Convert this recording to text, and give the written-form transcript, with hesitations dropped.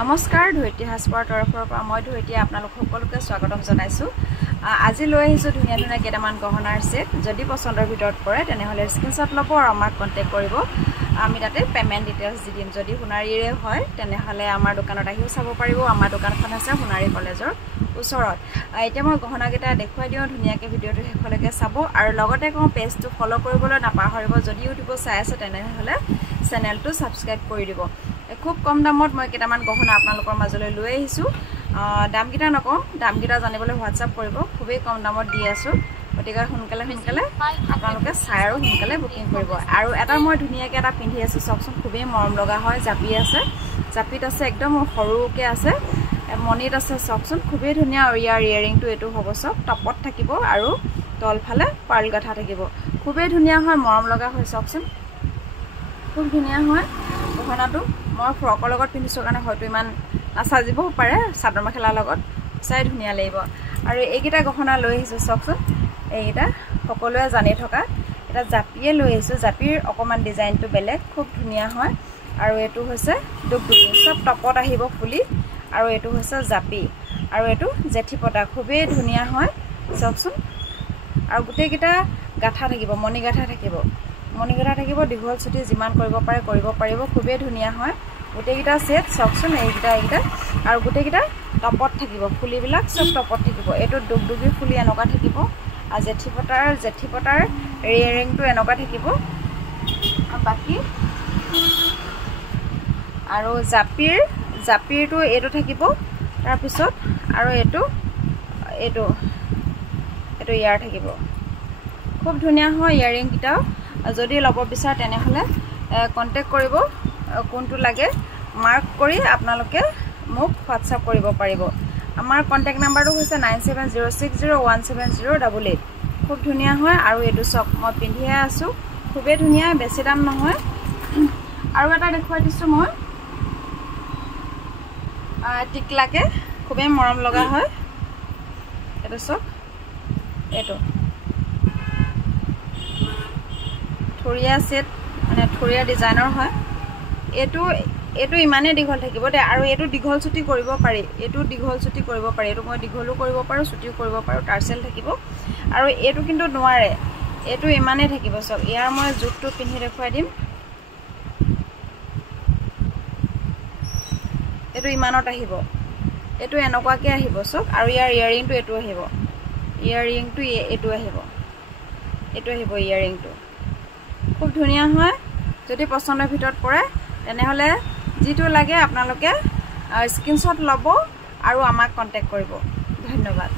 নমস্কাৰ ধৈৰ্য হাসপাৰ তৰফৰ পৰা মই ধৈৰ্য আপোনালোক সকলোকে স্বাগতম জনাইছো। আজি লৈ আহিছো ধুনীয়া ধুনীয়া কেইটামান গহনাৰ সেট। যদি পছন্দৰ ভিতৰত পৰে তেনেহলে স্ক্ৰিনশ্বট ল'ব আৰু আমাক কন্টাক্ট কৰিব। আমি তাতে পেমেন্ট ডিটেইলছ দি দিম। যদি সোণাৰীৰে হয় তেনেহলে আমাৰ দোকানত আহিও চাব পাৰিব। আমাৰ দোকানখন আছে সোণাৰী কলেজৰ ওচৰত। এতিয়া মই গহনা কেইটা দেখুৱাই দিও, ধুনীয়াকৈ ভিডিওটো শেষলৈকে চাব আৰু লগতে কওঁ পেজটো ফলো কৰিবলৈ নাপাহৰিব। যদি ইউটিউবত চাই আছে তেনেহলে চেনেলটো সাবস্ক্ৰাইব কৰি দিব। খুব কম দামত মই কেইটামান গহনা আপোনালোকৰ মাজলৈ লৈ আহিছো। দামকেইটা নকওঁ, দামকেইটা জানিবলৈ হোৱাটছআপ কৰিব। খুবেই কম দামত দি আছো, গতিকে সোনকালে আপোনালোকে চাই আৰু সোনকালে বুকিং কৰিব। আৰু এটা মই ধুনীয়াকৈ এটা পিন্ধি আছো, চাওকচোন খুবেই মৰম লগা হয়। জাপি আছে, জাপিত আছে একদম সৰুকৈ আছে, মণিত আছে, চাওকচোন খুবেই ধুনীয়া। আৰু ইয়াৰ ইয়েৰিংটো এইটো হ'ব চব টপত থাকিব আৰু তলফালে পাৰ্ল গাঠা থাকিব। খুবেই ধুনীয়া হয়, মৰম লগা হয়, চাওকচোন খুব ধুনীয়া হয় গহনাটো। মই ফ্ৰকৰ লগত পিন্ধিছো কাৰণে হয়তো ইমান নাচাজিবও পাৰে, চাদৰ মেখেলাৰ লগত চাই ধুনীয়া লাগিব। আৰু এইকেইটা গহনা লৈ আহিছো, চাওকচোন এইকেইটা সকলোৱে জানি থকা এটা জাপিয়ে লৈ আহিছো। জাপিৰ অকণমান ডিজাইনটো বেলেগ, খুব ধুনীয়া হয়। আৰু এইটো হৈছে দুগদুগী, চব টপত আহিব ফুলি। আৰু এইটো হৈছে জাপি, আৰু এইটো জেঠি পতা, খুবেই ধুনীয়া হয়, চাওকচোন। আৰু গোটেইকেইটা গাঠা থাকিব, মণি গাঠা থাকিব, মণি গাঠা থাকিব। দীঘল ছুটি যিমান কৰিব পাৰে কৰিব পাৰিব, খুবেই ধুনীয়া হয় গোটেইকেইটা সেট। চাওকচোন এইকেইটা আৰু গোটেইকেইটা টপত থাকিব, ফুলিবিলাক চব টপত থাকিব। এইটো দুগদুগী ফুলি এনেকুৱা থাকিব, আৰু জেঠি পতাৰ ইয়েৰিংটো এনেকুৱা থাকিব। বাকী আৰু জাপিৰটো এইটো থাকিব। তাৰপিছত আৰু এইটো ইয়াৰ থাকিব। খুব ধুনীয়া হয় ইয়েৰিংকেইটাও। যদি ল'ব বিচাৰে তেনেহ'লে কণ্টেক্ট কৰিব। কোনটো লাগে মাৰ্ক কৰি আপোনালোকে মোক হোৱাটছআপ কৰিব পাৰিব। আমাৰ কণ্টেক্ট নাম্বাৰটো হৈছে 9706017088। খুব ধুনীয়া হয়। আৰু এইটো চক মই পিন্ধিয়ে আছোঁ, খুবেই ধুনীয়া, বেছি দাম নহয়। আৰু এটা দেখুৱাই দিছোঁ মই টিকলাকে, খুবেই মৰম লগা হয়। এইটো চক, এইটো থৰিয়া ছেট, মানে থৰিয়া ডিজাইনৰ হয়। এইটো ইমানেই দীঘল থাকিব দে। আৰু এইটো দীঘল ছুটি কৰিব পাৰি, এইটো দীঘল ছুটি কৰিব পাৰি। এইটো মই দীঘলো কৰিব পাৰোঁ, ছুটিও কৰিব পাৰোঁ, টাৰ্চেল থাকিব। আৰু এইটো কিন্তু নোৱাৰে, এইটো ইমানেই থাকিব চব। ইয়াৰ মই জোখটো পিন্ধি দেখুৱাই দিম। এইটো ইমানত আহিব, এইটো এনেকুৱাকৈ আহিব চব। আৰু ইয়াৰ ইয়েৰিংটো এইটো আহিব, ইয়েৰিংটো এইটো আহিব ইয়েৰিংটো। খুব ধুনীয়া হয়। যদি পচন্দৰ ভিতৰত পৰে তেনেহ'লে যিটো লাগে আপোনালোকে স্ক্ৰিনশ্বট ল'ব আৰু আমাক কণ্টেক্ট কৰিব। ধন্যবাদ।